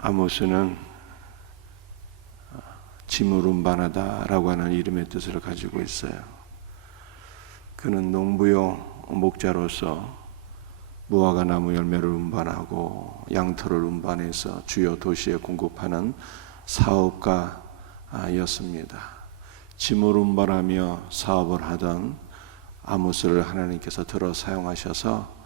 아모스는 짐을 운반하다라고 하는 이름의 뜻을 가지고 있어요. 그는 농부요 목자로서 무화과 나무 열매를 운반하고 양털을 운반해서 주요 도시에 공급하는 사업가였습니다. 짐을 운반하며 사업을 하던 아모스를 하나님께서 들어 사용하셔서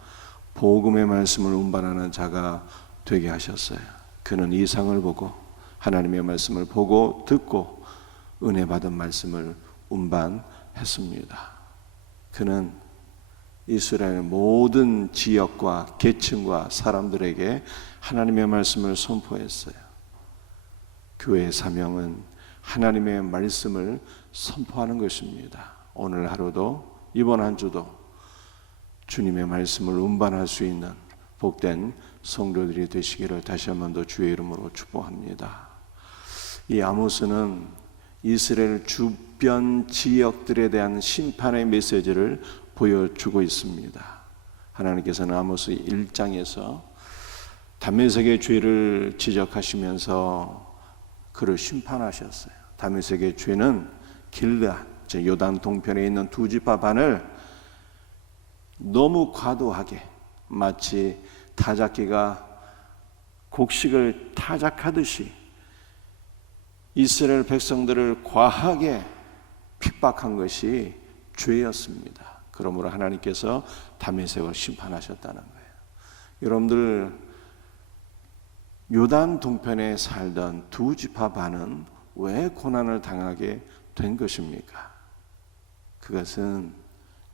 복음의 말씀을 운반하는 자가 되게 하셨어요. 그는 이상을 보고 하나님의 말씀을 보고 듣고 은혜 받은 말씀을 운반했습니다. 그는 이스라엘 모든 지역과 계층과 사람들에게 하나님의 말씀을 선포했어요. 교회의 사명은 하나님의 말씀을 선포하는 것입니다. 오늘 하루도 이번 한 주도 주님의 말씀을 운반할 수 있는 복된 성도들이 되시기를 다시 한 번 더 주의 이름으로 축복합니다. 이 아모스는 이스라엘 주변 지역들에 대한 심판의 메시지를 보여주고 있습니다. 하나님께서는 아모스 1장에서 다메섹의 죄를 지적하시면서 그를 심판하셨어요. 다메섹의 죄는 길르앗, 요단 동편에 있는 두 지파 반을 너무 과도하게 마치 타작기가 곡식을 타작하듯이 이스라엘 백성들을 과하게 핍박한 것이 죄였습니다. 그러므로 하나님께서 다메섹을 심판하셨다는 거예요. 여러분들 요단 동편에 살던 두 지파 반은 왜 고난을 당하게 된 것입니까? 그것은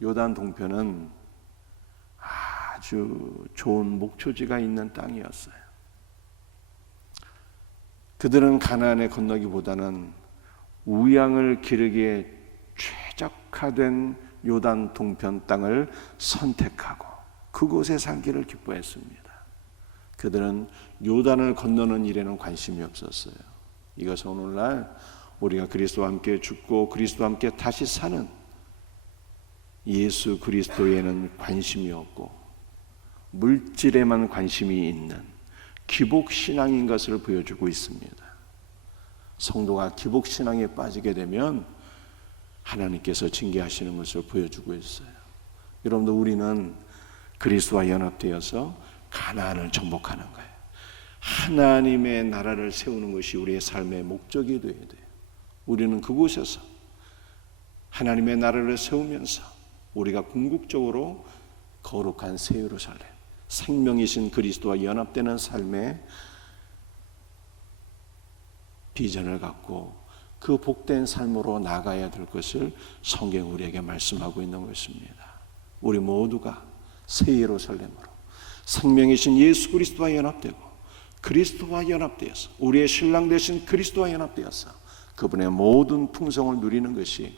요단 동편은 아주 좋은 목초지가 있는 땅이었어요. 그들은 가나안에 건너기보다는 우양을 기르기에 최적화된 요단 동편 땅을 선택하고 그곳에 살기를 기뻐했습니다. 그들은 요단을 건너는 일에는 관심이 없었어요. 이것은 오늘날 우리가 그리스도와 함께 죽고 그리스도와 함께 다시 사는 예수 그리스도에는 관심이 없고 물질에만 관심이 있는 기복신앙인 것을 보여주고 있습니다. 성도가 기복신앙에 빠지게 되면 하나님께서 징계하시는 것을 보여주고 있어요. 여러분들 우리는 그리스도와 연합되어서 가나안을 정복하는 거예요. 하나님의 나라를 세우는 것이 우리의 삶의 목적이 되어야 돼요. 우리는 그곳에서 하나님의 나라를 세우면서 우리가 궁극적으로 거룩한 새 예루살렘, 생명이신 그리스도와 연합되는 삶의 비전을 갖고 그 복된 삶으로 나가야 될 것을 성경 우리에게 말씀하고 있는 것입니다. 우리 모두가 새 예루살렘으로 생명이신 예수 그리스도와 연합되고 그리스도와 연합되어서 우리의 신랑 되신 그리스도와 연합되어서 그분의 모든 풍성을 누리는 것이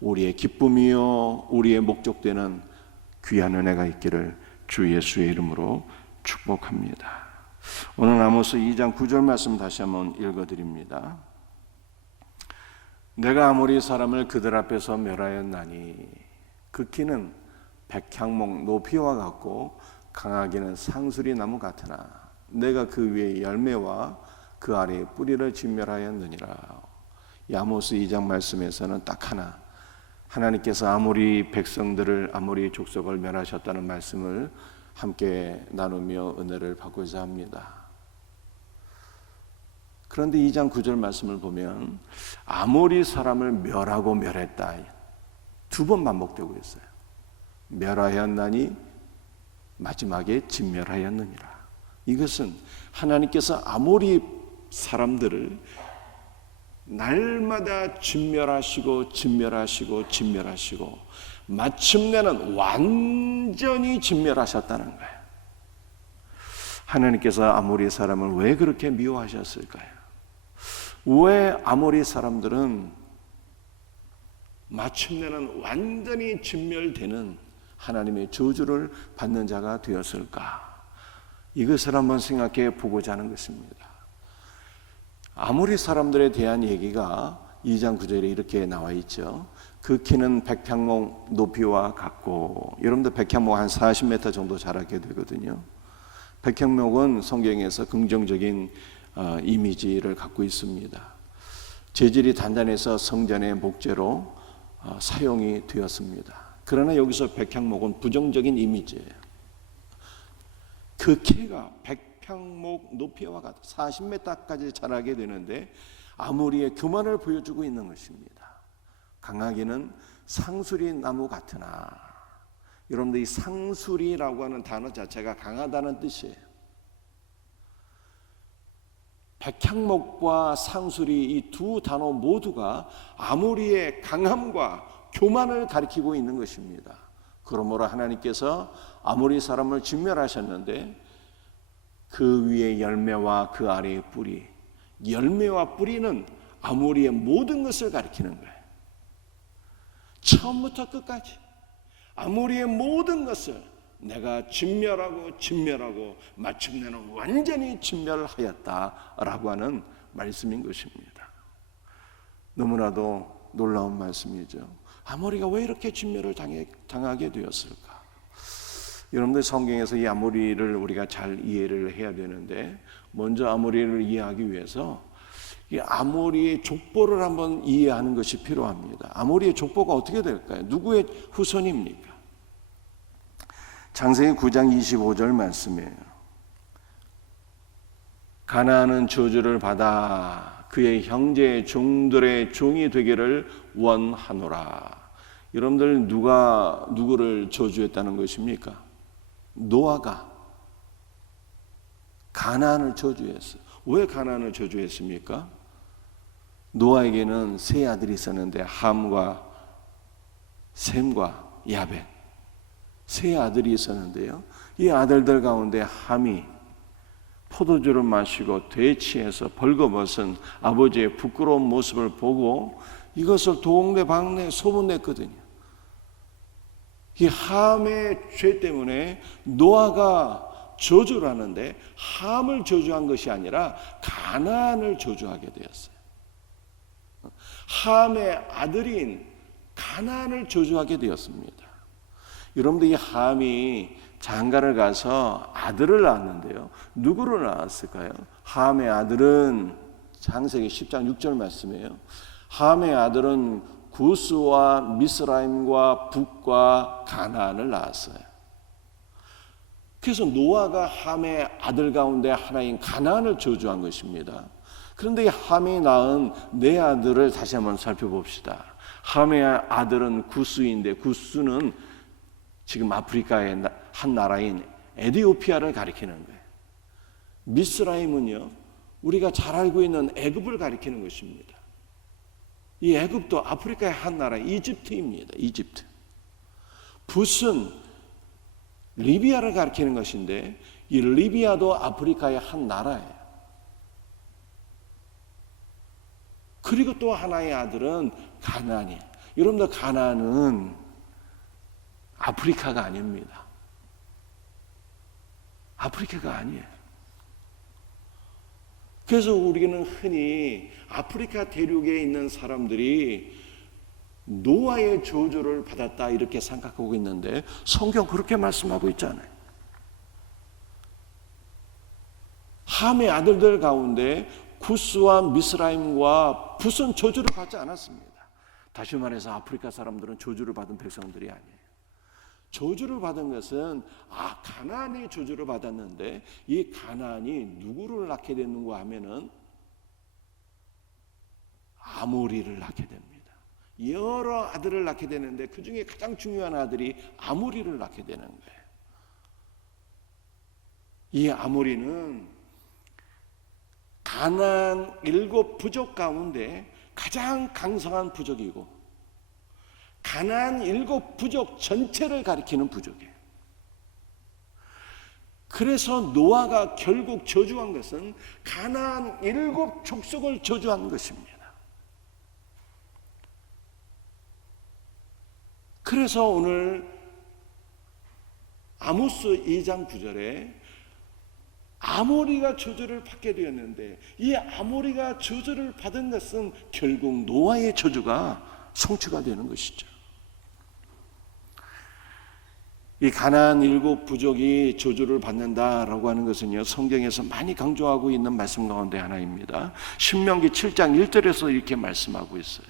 우리의 기쁨이요 우리의 목적되는 귀한 은혜가 있기를 주 예수의 이름으로 축복합니다. 오늘 아모스 2장 9절 말씀 다시 한번 읽어드립니다. 내가 아모리 사람을 그들 앞에서 멸하였나니 그 키는 백향목 높이와 같고 강하기는 상수리 나무 같으나 내가 그 위에 열매와 그 아래에 뿌리를 진멸하였느니라. 이 아모스 2장 말씀에서는 딱 하나, 하나님께서 아모리 백성들을 아모리 족속을 멸하셨다는 말씀을 함께 나누며 은혜를 받고자 합니다. 그런데 2장 9절 말씀을 보면 아모리 사람을 멸하고 멸했다 두 번 반복되고 있어요. 멸하였나니 마지막에 진멸하였느니라. 이것은 하나님께서 아모리 사람들을 날마다 진멸하시고 마침내는 완전히 진멸하셨다는 거예요. 하나님께서 아모리 사람을 왜 그렇게 미워하셨을까요? 왜 아모리 사람들은 마침내는 완전히 진멸되는 하나님의 저주를 받는 자가 되었을까? 이것을 한번 생각해 보고자 하는 것입니다. 아모리 사람들에 대한 얘기가 2장 9절에 이렇게 나와 있죠. 그 키는 백향목 높이와 같고, 여러분들 백향목 한 40m 정도 자라게 되거든요. 백향목은 성경에서 긍정적인 이미지를 갖고 있습니다. 재질이 단단해서 성전의 목재로 사용이 되었습니다. 그러나 여기서 백향목은 부정적인 이미지예요. 그 키가 백향목 높이와 같아 40m까지 자라게 되는데 아모리의 교만을 보여주고 있는 것입니다. 강하기는 상수리 나무 같으나, 여러분들 이 상수리라고 하는 단어 자체가 강하다는 뜻이에요. 백향목과 상수리 이 두 단어 모두가 아모리의 강함과 교만을 가리키고 있는 것입니다. 그러므로 하나님께서 아모리 사람을 진멸하셨는데 그 위에 열매와 그 아래의 뿌리, 열매와 뿌리는 아모리의 모든 것을 가리키는 거예요. 처음부터 끝까지 아모리의 모든 것을 내가 진멸하고 마침내는 완전히 진멸하였다라고 하는 말씀인 것입니다. 너무나도 놀라운 말씀이죠. 아모리가 왜 이렇게 진멸을 당하게 되었을까? 여러분들 성경에서 이 아모리를 우리가 잘 이해를 해야 되는데, 먼저 아모리를 이해하기 위해서 이 아모리의 족보를 한번 이해하는 것이 필요합니다. 아모리의 족보가 어떻게 될까요? 누구의 후손입니까? 창세기 9장 25절 말씀이에요. 가나안은 저주를 받아 그의 형제 종들의 종이 되기를 원하노라. 여러분들 누가 누구를 저주했다는 것입니까? 노아가 가나안을 저주했어요. 왜 가나안을 저주했습니까? 노아에게는 세 아들이 있었는데 함과 셈과 야벳, 세 아들이 있었는데요, 이 아들들 가운데 함이 포도주를 마시고 되취해서 벌거벗은 아버지의 부끄러운 모습을 보고 이것을 동네방네 소문냈거든요. 이 함의 죄 때문에 노아가 저주를 하는데 함을 저주한 것이 아니라 가나안을 저주하게 되었어요. 함의 아들인 가나안을 저주하게 되었습니다. 여러분들 이 함이 장가를 가서 아들을 낳았는데요, 누구를 낳았을까요? 함의 아들은 창세기 10장 6절 말씀이에요. 함의 아들은 구스와 미스라임과 북과 가나안을 낳았어요. 그래서 노아가 함의 아들 가운데 하나인 가나안을 저주한 것입니다. 그런데 이 함이 낳은 네 아들을 다시 한번 살펴봅시다. 함의 아들은 구스인데, 구스는 지금 아프리카의 한 나라인 에티오피아를 가리키는 거예요. 미스라임은요, 우리가 잘 알고 있는 애굽을 가리키는 것입니다. 이 애굽도 아프리카의 한 나라 이집트입니다. 이집트. 붓은 리비아를 가리키는 것인데 이 리비아도 아프리카의 한 나라예요. 그리고 또 하나의 아들은 가나안이에요. 여러분들 가나안은 아프리카가 아닙니다. 아프리카가 아니에요. 그래서 우리는 흔히 아프리카 대륙에 있는 사람들이 노아의 저주를 받았다 이렇게 생각하고 있는데 성경 그렇게 말씀하고 있잖아요. 함의 아들들 가운데 구스와 미스라임과 붓은 저주를 받지 않았습니다. 다시 말해서 아프리카 사람들은 저주를 받은 백성들이 아니에요. 저주를 받은 것은 가나안이 저주를 받았는데 이 가나안이 누구를 낳게 됐는가 하면은 아모리를 낳게 됩니다. 여러 아들을 낳게 되는데 그 중에 가장 중요한 아들이 아모리를 낳게 되는 거예요. 이 아모리는 가나안 7 부족 가운데 가장 강성한 부족이고 가나안 7 부족 전체를 가리키는 부족이에요. 그래서 노아가 결국 저주한 것은 가나안 7 족속을 저주한 것입니다. 그래서 오늘 아모스 2장 9절에 아모리가 저주를 받게 되었는데 이 아모리가 저주를 받은 것은 결국 노아의 저주가 성취가 되는 것이죠. 이 가나안 일곱 부족이 저주를 받는다라고 하는 것은요, 성경에서 많이 강조하고 있는 말씀 가운데 하나입니다. 신명기 7장 1절에서 이렇게 말씀하고 있어요.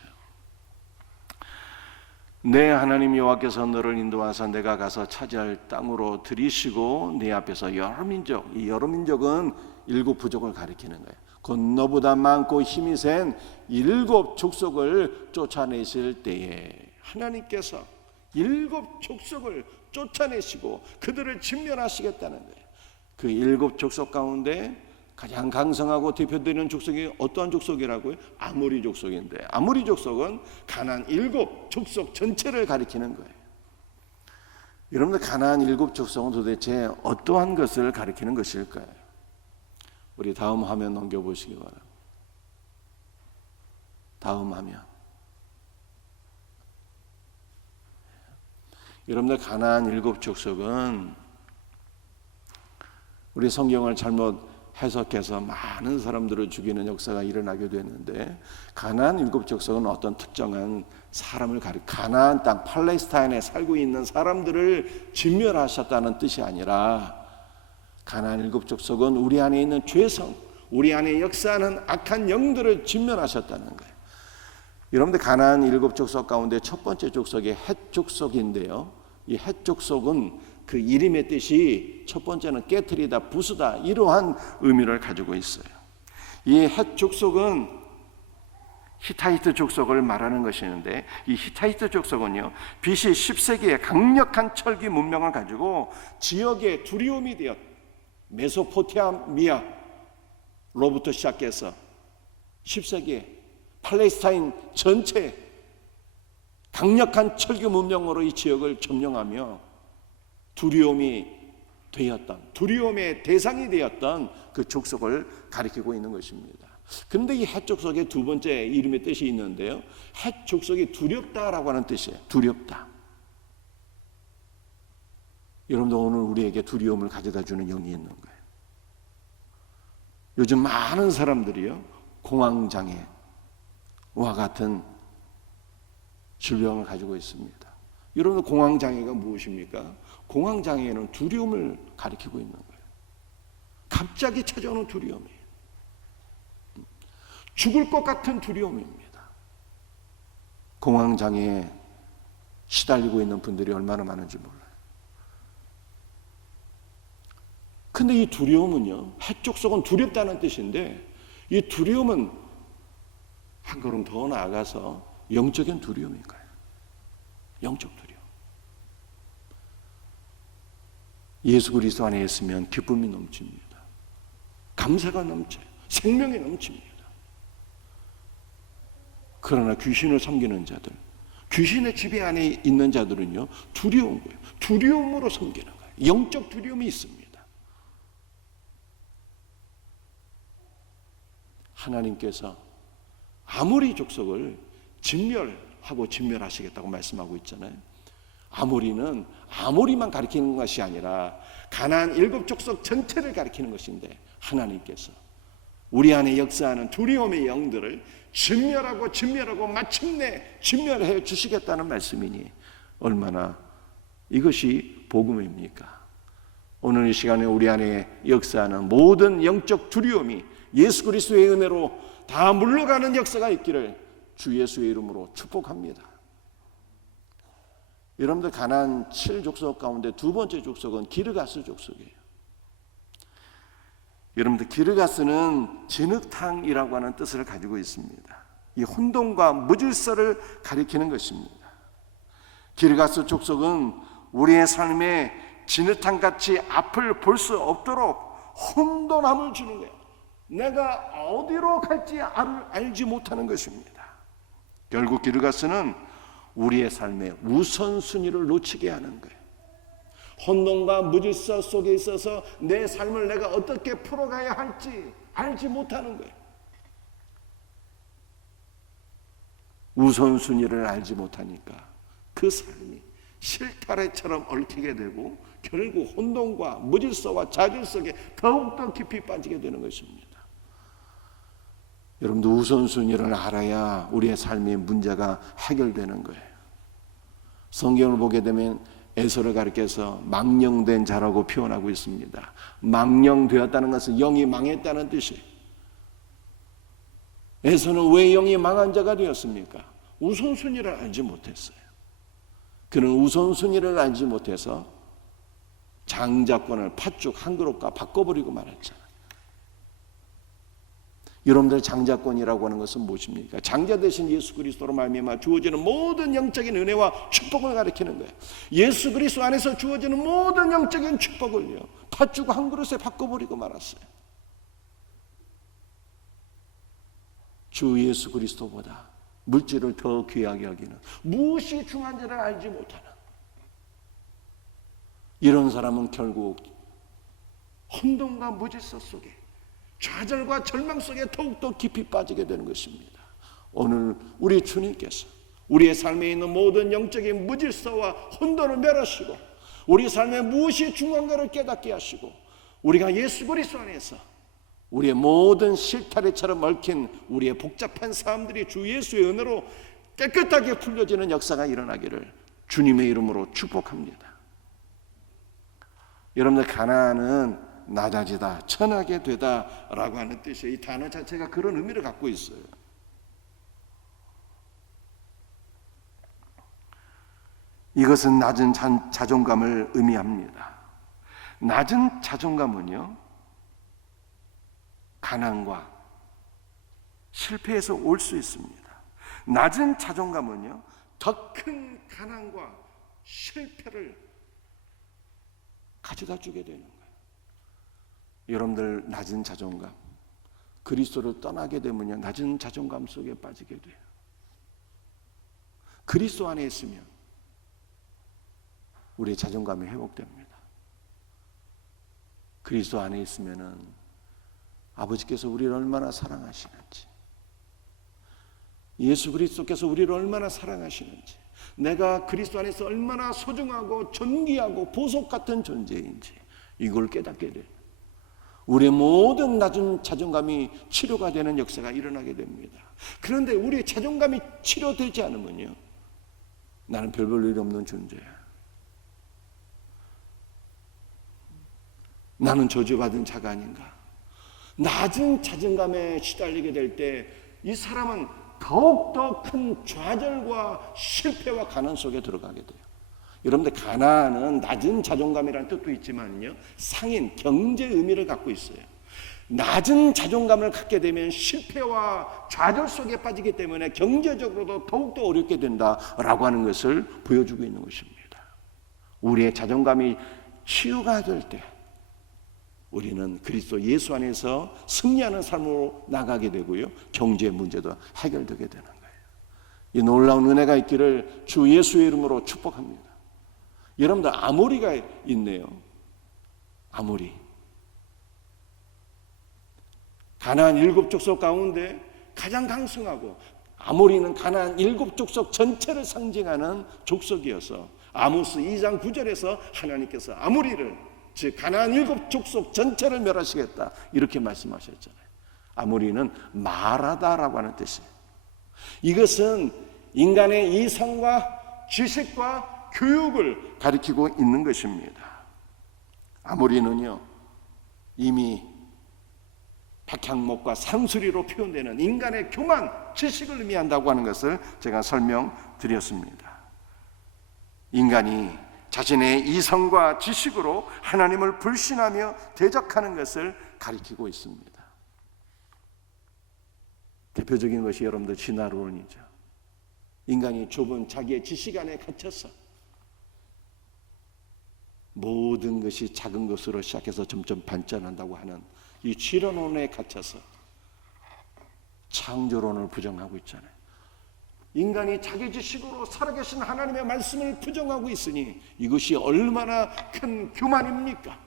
내 하나님 여호와께서 너를 인도하사 내가 가서 차지할 땅으로 들이시고 네 앞에서 여러 민족, 이 여러 민족은 일곱 부족을 가리키는 거예요. 곧 너보다 많고 힘이 센 일곱 족속을 쫓아내실 때에 하나님께서 일곱 족속을 쫓아내시고 그들을 진멸하시겠다는 거예요. 그 일곱 족속 가운데 가장 강성하고 대표되는 족속이 어떠한 족속이라고요? 아모리 족속인데, 아모리 족속은 가나안 일곱 족속 전체를 가리키는 거예요. 여러분들, 가나안 일곱 족속은 도대체 어떠한 것을 가리키는 것일까요? 우리 다음 화면 넘겨보시기 바랍니다. 다음 화면. 여러분들, 가나안 일곱 족속은 우리 성경을 잘못 해석해서 많은 사람들을 죽이는 역사가 일어나게 됐는데, 가나안 일곱 족속은 어떤 특정한 사람을 가나안 땅 팔레스타인에 살고 있는 사람들을 진멸하셨다는 뜻이 아니라, 가나안 일곱 족속은 우리 안에 있는 죄성, 우리 안에 역사하는 악한 영들을 진멸하셨다는 거예요. 여러분들, 가나안 일곱 족속 가운데 첫 번째 족속이 헷 족속인데요, 이 헷 족속은 그 이름의 뜻이 첫 번째는 깨트리다, 부수다, 이러한 의미를 가지고 있어요. 이 헷 족속은 히타이트 족속을 말하는 것이는데, 이 히타이트 족속은요, BC 10세기에 강력한 철기 문명을 가지고 지역의 두려움이 되었, 메소포타미아로부터 시작해서 10세기에 팔레스타인 전체 강력한 철기 문명으로 이 지역을 점령하며 두려움이 되었던, 두려움의 대상이 되었던 그 족속을 가리키고 있는 것입니다. 근데 이 헷 족속의 두 번째 이름의 뜻이 있는데요, 헷 족속이 두렵다라고 하는 뜻이에요. 두렵다. 여러분들, 오늘 우리에게 두려움을 가져다 주는 영이 있는 거예요. 요즘 많은 사람들이요, 공황장애와 같은 질병을 가지고 있습니다. 여러분, 공황장애가 무엇입니까? 공황장애는 두려움을 가리키고 있는 거예요. 갑자기 찾아오는 두려움이에요. 죽을 것 같은 두려움입니다. 공황장애에 시달리고 있는 분들이 얼마나 많은지 몰라요. 근데 이 두려움은요, 헷 족속은 두렵다는 뜻인데, 이 두려움은 한 걸음 더 나아가서 영적인 두려움인 거예요. 영적 두려움. 예수 그리스도 안에 있으면 기쁨이 넘칩니다. 감사가 넘쳐요. 생명이 넘칩니다. 그러나 귀신을 섬기는 자들, 귀신의 지배 안에 있는 자들은요, 두려운 거예요. 두려움으로 섬기는 거예요. 영적 두려움이 있습니다. 하나님께서 아모리 족속을 진멸하고 진멸하시겠다고 말씀하고 있잖아요. 아모리는 아모리만 가리키는 것이 아니라 가나안 일곱 족속 전체를 가리키는 것인데, 하나님께서 우리 안에 역사하는 두려움의 영들을 진멸하고 마침내 진멸해 주시겠다는 말씀이니 얼마나 이것이 복음입니까? 오늘 이 시간에 우리 안에 역사하는 모든 영적 두려움이 예수 그리스도의 은혜로 다 물러가는 역사가 있기를 주 예수의 이름으로 축복합니다. 여러분들, 가나안 7족속 가운데 두 번째 족속은 기르가스 족속이에요. 여러분들, 기르가스는 진흙탕이라고 하는 뜻을 가지고 있습니다. 이 혼돈과 무질서를 가리키는 것입니다. 기르가스 족속은 우리의 삶에 진흙탕같이 앞을 볼 수 없도록 혼돈함을 주는 거예요. 내가 어디로 갈지 알지 못하는 것입니다. 결국 기르가스는 우리의 삶의 우선순위를 놓치게 하는 거예요. 혼돈과 무질서 속에 있어서 내 삶을 내가 어떻게 풀어가야 할지 알지 못하는 거예요. 우선순위를 알지 못하니까 그 삶이 실타래처럼 얽히게 되고 결국 혼돈과 무질서와 좌절 속에 더욱더 깊이 빠지게 되는 것입니다. 여러분들, 우선순위를 알아야 우리의 삶의 문제가 해결되는 거예요. 성경을 보게 되면 에서를 가리켜서 망령된 자라고 표현하고 있습니다. 망령되었다는 것은 영이 망했다는 뜻이에요. 에서는 왜 영이 망한 자가 되었습니까? 우선순위를 알지 못했어요. 그는 우선순위를 알지 못해서 장자권을 팥죽 한 그릇과 바꿔버리고 말았잖아요. 여러분들 장자권이라고 하는 것은 무엇입니까? 장자 대신 예수 그리스도로 말미암아 주어지는 모든 영적인 은혜와 축복을 가리키는 거예요. 예수 그리스도 안에서 주어지는 모든 영적인 축복을요, 팥죽 한 그릇에 바꿔버리고 말았어요. 주 예수 그리스도보다 물질을 더 귀하게 여기는, 무엇이 중요한지를 알지 못하는 이런 사람은 결국 혼돈과 무질서 속에, 좌절과 절망 속에 더욱더 깊이 빠지게 되는 것입니다. 오늘 우리 주님께서 우리의 삶에 있는 모든 영적인 무질서와 혼돈을 멸하시고 우리 삶에 무엇이 중요한가를 깨닫게 하시고 우리가 예수 그리스도 안에서 우리의 모든 실타래처럼 얽힌 우리의 복잡한 삶들이 주 예수의 은혜로 깨끗하게 풀려지는 역사가 일어나기를 주님의 이름으로 축복합니다. 여러분들, 가나안은 낮아지다, 천하게 되다 라고 하는 뜻이에요. 이 단어 자체가 그런 의미를 갖고 있어요. 이것은 낮은 자존감을 의미합니다. 낮은 자존감은요, 가난과 실패에서 올 수 있습니다. 낮은 자존감은요, 더 큰 가난과 실패를 가져다 주게 되는 거예요. 여러분들, 낮은 자존감, 그리스도를 떠나게 되면요, 낮은 자존감 속에 빠지게 돼요. 그리스도 안에 있으면 우리의 자존감이 회복됩니다. 그리스도 안에 있으면은 아버지께서 우리를 얼마나 사랑하시는지, 예수 그리스도께서 우리를 얼마나 사랑하시는지, 내가 그리스도 안에서 얼마나 소중하고 존귀하고 보석 같은 존재인지 이걸 깨닫게 돼요. 우리의 모든 낮은 자존감이 치료가 되는 역사가 일어나게 됩니다. 그런데 우리의 자존감이 치료되지 않으면요, 나는 별 볼 일 없는 존재야, 나는 저주받은 자가 아닌가, 낮은 자존감에 시달리게 될 때 이 사람은 더욱더 큰 좌절과 실패와 가난 속에 들어가게 돼요. 여러분들, 가난은 낮은 자존감이라는 뜻도 있지만요, 상인, 경제 의미를 갖고 있어요. 낮은 자존감을 갖게 되면 실패와 좌절 속에 빠지기 때문에 경제적으로도 더욱더 어렵게 된다라고 하는 것을 보여주고 있는 것입니다. 우리의 자존감이 치유가 될 때 우리는 그리스도 예수 안에서 승리하는 삶으로 나가게 되고요, 경제 문제도 해결되게 되는 거예요. 이 놀라운 은혜가 있기를 주 예수의 이름으로 축복합니다. 여러분들, 아모리가 있네요. 아모리, 가나안 7족속 가운데 가장 강성하고, 아모리는 가나안 7족속 전체를 상징하는 족속이어서 아모스 2장 9절에서 하나님께서 아모리를, 즉 가나안 7족속 전체를 멸하시겠다 이렇게 말씀하셨잖아요. 아모리는 말하다라고 하는 뜻이에요. 이것은 인간의 이성과 지식과 교육을 가리키고 있는 것입니다. 아모리는요, 이미 백향목과 상수리로 표현되는 인간의 교만, 지식을 의미한다고 하는 것을 제가 설명드렸습니다. 인간이 자신의 이성과 지식으로 하나님을 불신하며 대적하는 것을 가리키고 있습니다. 대표적인 것이 여러분들 진화론이죠. 인간이 좁은 자기의 지식 안에 갇혀서 모든 것이 작은 것으로 시작해서 점점 발전한다고 하는 이 진화론에 갇혀서 창조론을 부정하고 있잖아요. 인간이 자기 지식으로 살아계신 하나님의 말씀을 부정하고 있으니 이것이 얼마나 큰 교만입니까?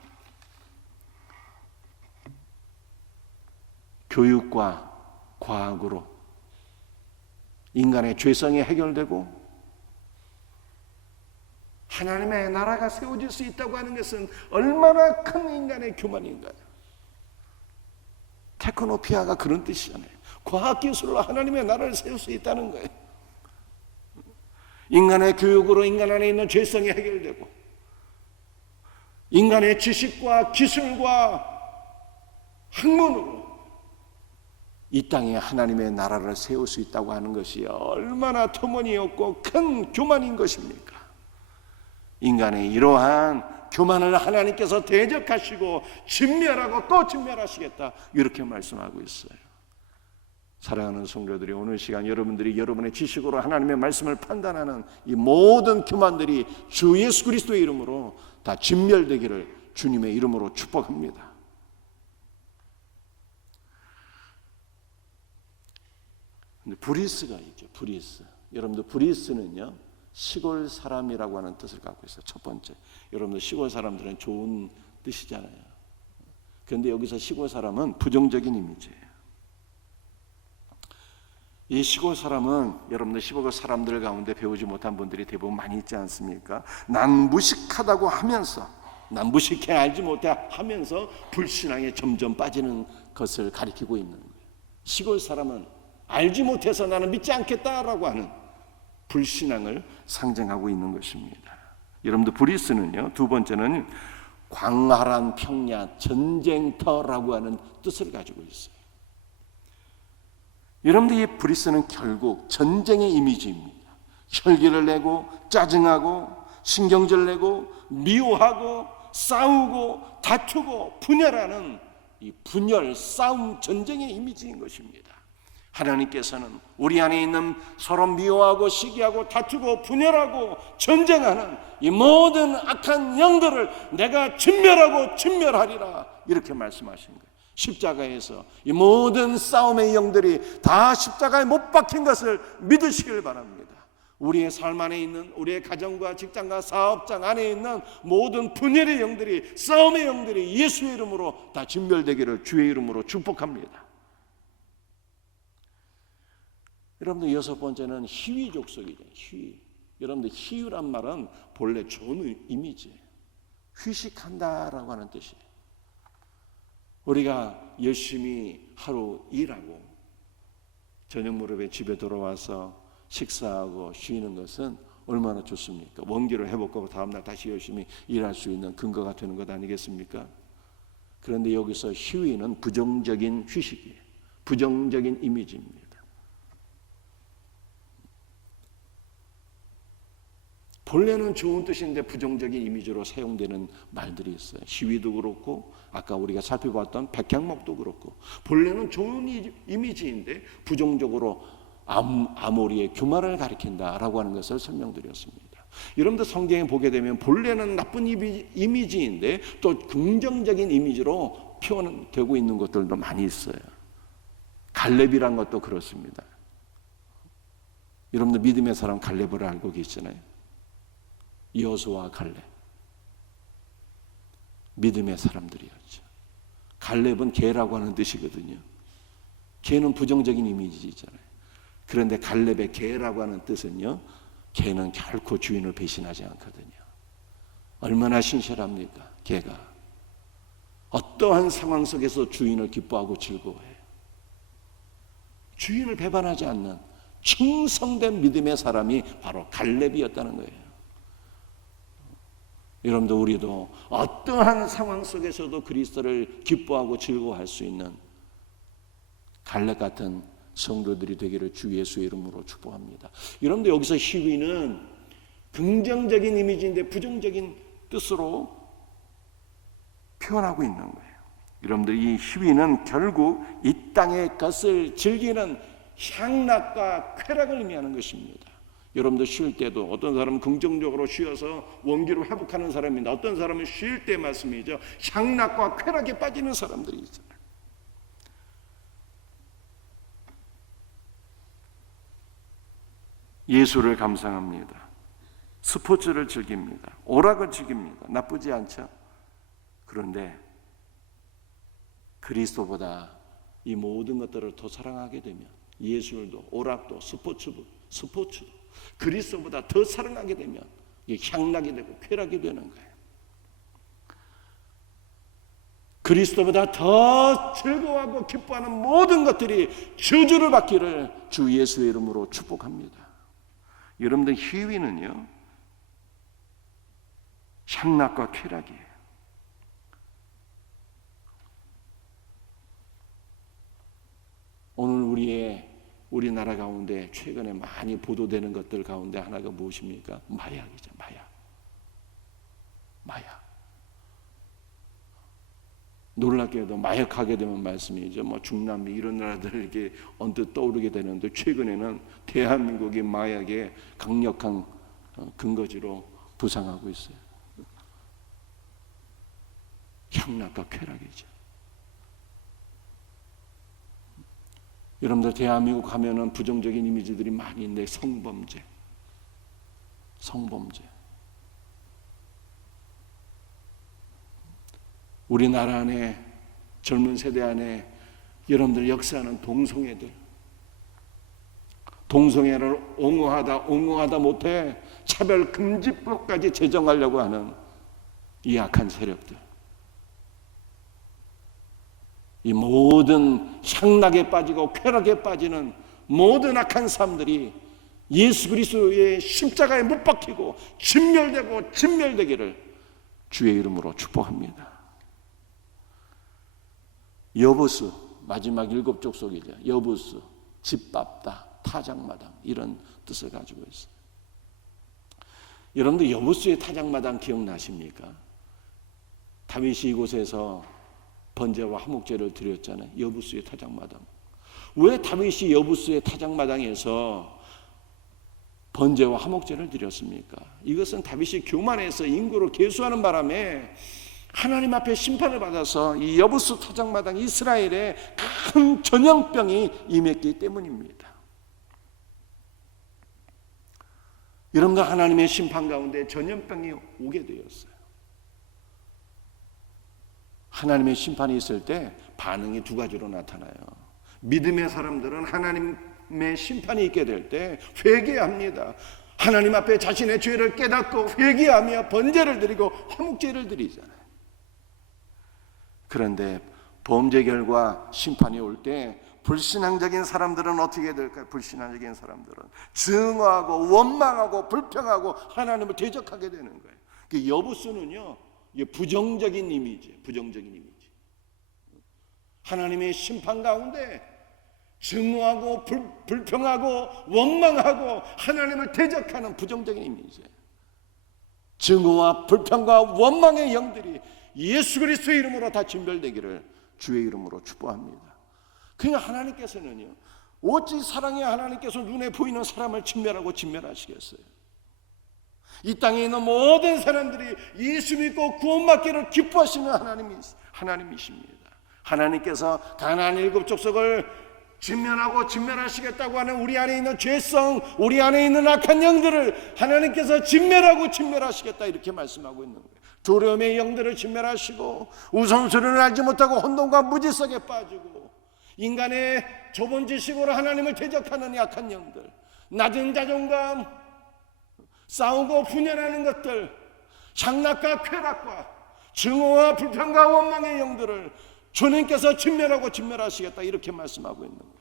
교육과 과학으로 인간의 죄성이 해결되고 하나님의 나라가 세워질 수 있다고 하는 것은 얼마나 큰 인간의 교만인가요? 테크노피아가 그런 뜻이잖아요. 과학기술로 하나님의 나라를 세울 수 있다는 거예요. 인간의 교육으로 인간 안에 있는 죄성이 해결되고 인간의 지식과 기술과 학문으로 이 땅에 하나님의 나라를 세울 수 있다고 하는 것이 얼마나 터무니없고 큰 교만인 것입니까? 인간의 이러한 교만을 하나님께서 대적하시고 진멸하고 또 진멸하시겠다, 이렇게 말씀하고 있어요. 사랑하는 성도들이, 오늘 시간 여러분들이 여러분의 지식으로 하나님의 말씀을 판단하는 이 모든 교만들이 주 예수 그리스도의 이름으로 다 진멸되기를 주님의 이름으로 축복합니다. 근데 브리스가 있죠. 브리스. 여러분들, 브리스는요, 시골 사람이라고 하는 뜻을 갖고 있어요. 첫 번째, 여러분들 시골 사람들은 좋은 뜻이잖아요. 그런데 여기서 시골 사람은 부정적인 이미지예요. 이 시골 사람은 여러분들 시골 사람들 가운데 배우지 못한 분들이 대부분 많이 있지 않습니까? 난 무식하다고 하면서, 난 무식해 알지 못해 하면서 불신앙에 점점 빠지는 것을 가리키고 있는 거예요. 시골 사람은 알지 못해서 나는 믿지 않겠다라고 하는 불신앙을 상징하고 있는 것입니다. 여러분들, 브리스는요, 두 번째는 광활한 평야, 전쟁터라고 하는 뜻을 가지고 있어요. 여러분들, 이 브리스는 결국 전쟁의 이미지입니다. 혈기를 내고 짜증하고 신경질 내고 미워하고 싸우고 다투고 분열하는 이 분열, 싸움, 전쟁의 이미지인 것입니다. 하나님께서는 우리 안에 있는 서로 미워하고 시기하고 다투고 분열하고 전쟁하는 이 모든 악한 영들을 내가 진멸하고 진멸하리라, 이렇게 말씀하신 거예요. 십자가에서 이 모든 싸움의 영들이 다 십자가에 못 박힌 것을 믿으시길 바랍니다. 우리의 삶 안에 있는, 우리의 가정과 직장과 사업장 안에 있는 모든 분열의 영들이, 싸움의 영들이 예수의 이름으로 다 진멸되기를 주의 이름으로 축복합니다. 여러분들, 여섯 번째는 희위 족속이죠. 희위. 여러분들, 희유란 말은 본래 좋은 이미지예요. 휴식한다라고 하는 뜻이에요. 우리가 열심히 하루 일하고 저녁 무렵에 집에 돌아와서 식사하고 쉬는 것은 얼마나 좋습니까? 원기를 회복하고 다음날 다시 열심히 일할 수 있는 근거가 되는 것 아니겠습니까? 그런데 여기서 휴위는 부정적인 휴식이에요. 부정적인 이미지입니다. 본래는 좋은 뜻인데 부정적인 이미지로 사용되는 말들이 있어요. 시위도 그렇고 아까 우리가 살펴봤던 백향목도 그렇고 본래는 좋은 이미지인데 부정적으로 아모리의 교만을 가리킨다라고 하는 것을 설명드렸습니다. 여러분들, 성경에 보게 되면 본래는 나쁜 이미지인데 또 긍정적인 이미지로 표현되고 있는 것들도 많이 있어요. 갈렙이란 것도 그렇습니다. 여러분들, 믿음의 사람 갈렙을 알고 계시잖아요. 여호수아와 갈렙, 믿음의 사람들이었죠. 갈렙은 개라고 하는 뜻이거든요. 개는 부정적인 이미지잖아요. 그런데 갈렙의 개라고 하는 뜻은요, 개는 결코 주인을 배신하지 않거든요. 얼마나 신실합니까? 개가 어떠한 상황 속에서 주인을 기뻐하고 즐거워해요. 주인을 배반하지 않는 충성된 믿음의 사람이 바로 갈렙이었다는 거예요. 여러분들, 우리도 어떠한 상황 속에서도 그리스도를 기뻐하고 즐거워할 수 있는 갈렙 같은 성도들이 되기를 주 예수의 이름으로 축복합니다. 여러분들, 여기서 희위는 긍정적인 이미지인데 부정적인 뜻으로 표현하고 있는 거예요. 여러분들, 이 희위는 결국 이 땅의 것을 즐기는 향락과 쾌락을 의미하는 것입니다. 여러분들, 쉴 때도 어떤 사람은 긍정적으로 쉬어서 원기를 회복하는 사람입니다. 어떤 사람은 쉴 때 말씀이죠, 향락과 쾌락에 빠지는 사람들이 있잖아요. 예수를 감상합니다. 스포츠를 즐깁니다. 오락을 즐깁니다. 나쁘지 않죠? 그런데 그리스도보다 이 모든 것들을 더 사랑하게 되면, 예술도 오락도 스포츠도 그리스도보다 더 사랑하게 되면 이게 향락이 되고 쾌락이 되는 거예요. 그리스도보다 더 즐거워하고 기뻐하는 모든 것들이 저주를 받기를 주 예수의 이름으로 축복합니다. 여러분들, 희위는요, 향락과 쾌락이에요. 우리나라 가운데 최근에 많이 보도되는 것들 가운데 하나가 무엇입니까? 마약이죠. 마약. 놀랍게도 마약하게 되면 말씀이죠. 뭐 중남미 이런 나라들 이렇게 언뜻 떠오르게 되는데 최근에는 대한민국이 마약의 강력한 근거지로 부상하고 있어요. 향락과 쾌락이죠. 여러분들 대한민국 가면은 부정적인 이미지들이 많이 있는데 성범죄. 우리나라 안에 젊은 세대 안에 여러분들 역사하는 동성애를 옹호하다 못해 차별금지법까지 제정하려고 하는 이 악한 세력들, 이 모든 향락에 빠지고 쾌락에 빠지는 모든 악한 사람들이 예수 그리스도의 십자가에 못 박히고 진멸되기를 주의 이름으로 축복합니다. 여부수, 마지막 7족속이죠. 여부수, 짓밟다, 타작마당, 이런 뜻을 가지고 있어요. 여러분들 여부수의 타작마당 기억나십니까? 다윗이 이곳에서 번제와 화목제를 드렸잖아요. 여부수의 타작마당. 왜 다윗이 여부수의 타작마당에서 번제와 화목제를 드렸습니까? 이것은 다윗이 교만해서 인구를 계수하는 바람에 하나님 앞에 심판을 받아서 이 여부수 타작마당 이스라엘에 큰 전염병이 임했기 때문입니다. 여러분들 하나님의 심판 가운데 전염병이 오게 되었어요. 하나님의 심판이 있을 때 반응이 두 가지로 나타나요. 믿음의 사람들은 하나님의 심판이 있게 될 때 회개합니다. 하나님 앞에 자신의 죄를 깨닫고 회개하며 번제를 드리고 화목제를 드리잖아요. 그런데 범죄 결과 심판이 올 때 불신앙적인 사람들은 어떻게 될까요? 불신앙적인 사람들은 증오하고 원망하고 불평하고 하나님을 대적하게 되는 거예요. 그 여부수는요, 부정적인 이미지. 하나님의 심판 가운데 증오하고 불평하고 원망하고 하나님을 대적하는 부정적인 이미지예요. 증오와 불평과 원망의 영들이 예수 그리스도의 이름으로 다 진멸되기를 주의 이름으로 축복합니다. 그러니까 하나님께서는요, 어찌 사랑의 하나님께서 눈에 보이는 사람을 진멸하시겠어요? 이 땅에 있는 모든 사람들이 예수 믿고 구원받기를 기뻐하시는 하나님이십니다. 하나님께서 가나안 7족속을 진멸하시겠다고 하는 우리 안에 있는 죄성, 우리 안에 있는 악한 영들을 하나님께서 진멸하시겠다 이렇게 말씀하고 있는 거예요. 두려움의 영들을 진멸하시고 우선소리를 알지 못하고 혼돈과 무지성에 빠지고 인간의 좁은 지식으로 하나님을 대적하는 약한 영들, 낮은 자존감, 싸우고 분열하는 것들, 향락과 쾌락과 증오와 불평과 원망의 영들을 주님께서 진멸하시겠다 이렇게 말씀하고 있는 거예요.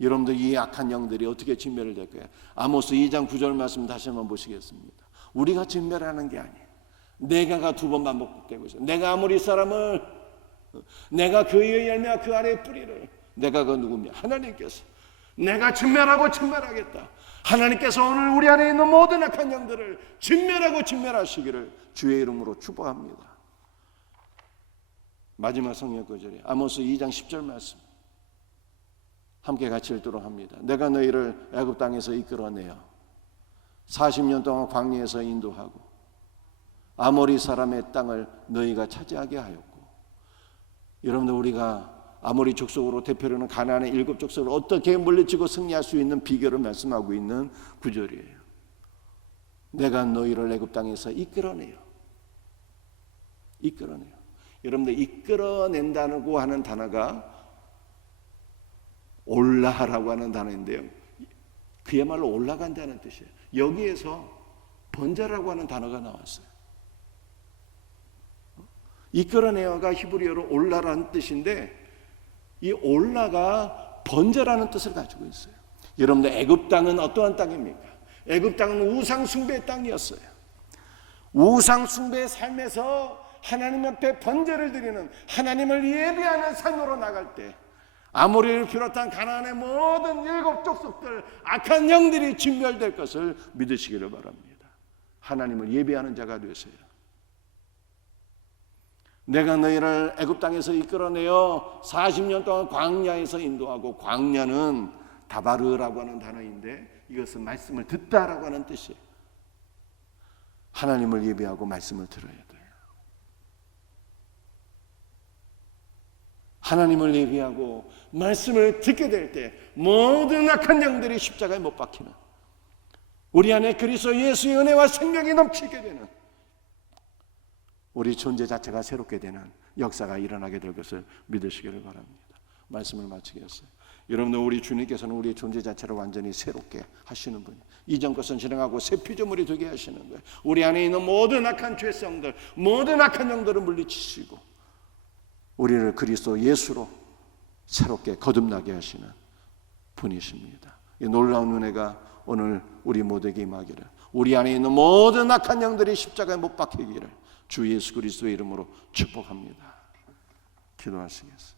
여러분들 이 악한 영들이 어떻게 진멸을 될까요? 아모스 2장 9절 말씀 다시 한번 보시겠습니다. 우리가 진멸하는 게 아니에요. 내가가 2번 반복되고 있어요. 내가 아모리 사람을, 내가 그의 열매와 그 아래의 뿌리를, 내가 그 누구냐? 하나님께서 내가 진멸하겠다. 하나님께서 오늘 우리 안에 있는 모든 악한 영들을 진멸하시기를 주의 이름으로 축복합니다. 마지막 성경 구절이 아모스 2장 10절 말씀 함께 같이 읽도록 합니다. 내가 너희를 애굽 땅에서 이끌어내어 40년 동안 광야에서 인도하고 아모리 사람의 땅을 너희가 차지하게 하였고, 여러분들 우리가 아모리 족속으로 대표로는 가나안의 7족속을 어떻게 물리치고 승리할 수 있는 비결을 말씀하고 있는 구절이에요. 내가 너희를 애굽 땅에서 이끌어내요. 여러분들 이끌어낸다고 하는 단어가 올라라고 하는 단어인데요, 그야말로 올라간다는 뜻이에요. 여기에서 번제라고 하는 단어가 나왔어요. 이끌어내어가 히브리어로 올라라는 뜻인데 이 올라가 번제라는 뜻을 가지고 있어요. 여러분들 애굽 땅은 어떠한 땅입니까? 애굽 땅은 우상 숭배의 땅이었어요. 우상 숭배의 삶에서 하나님 앞에 번제를 드리는, 하나님을 예배하는 삶으로 나갈 때 아모리를 비롯한 가나안의 모든 7 족속들, 악한 영들이 진멸될 것을 믿으시기를 바랍니다. 하나님을 예배하는 자가 되세요. 내가 너희를 애굽 땅에서 이끌어내어 40년 동안 광야에서 인도하고, 광야는 다바르라고 하는 단어인데 이것은 말씀을 듣다라고 하는 뜻이에요. 하나님을 예배하고 말씀을 들어야 돼요. 하나님을 예배하고 말씀을 듣게 될 때 모든 악한 영들이 십자가에 못 박히는, 우리 안에 그리스도 예수의 은혜와 생명이 넘치게 되는, 우리 존재 자체가 새롭게 되는 역사가 일어나게 될 것을 믿으시기를 바랍니다. 말씀을 마치겠어요. 여러분들, 우리 주님께서는 우리의 존재 자체를 완전히 새롭게 하시는 분이에요. 이전 것은 지나가고 새 피조물이 되게 하시는 거예요. 우리 안에 있는 모든 악한 죄성들, 모든 악한 영들을 물리치시고 우리를 그리스도 예수로 새롭게 거듭나게 하시는 분이십니다. 이 놀라운 은혜가 오늘 우리 모두에게 임하기를, 우리 안에 있는 모든 악한 영들이 십자가에 못 박히기를 주 예수 그리스도의 이름으로 축복합니다. 기도하시겠습니다.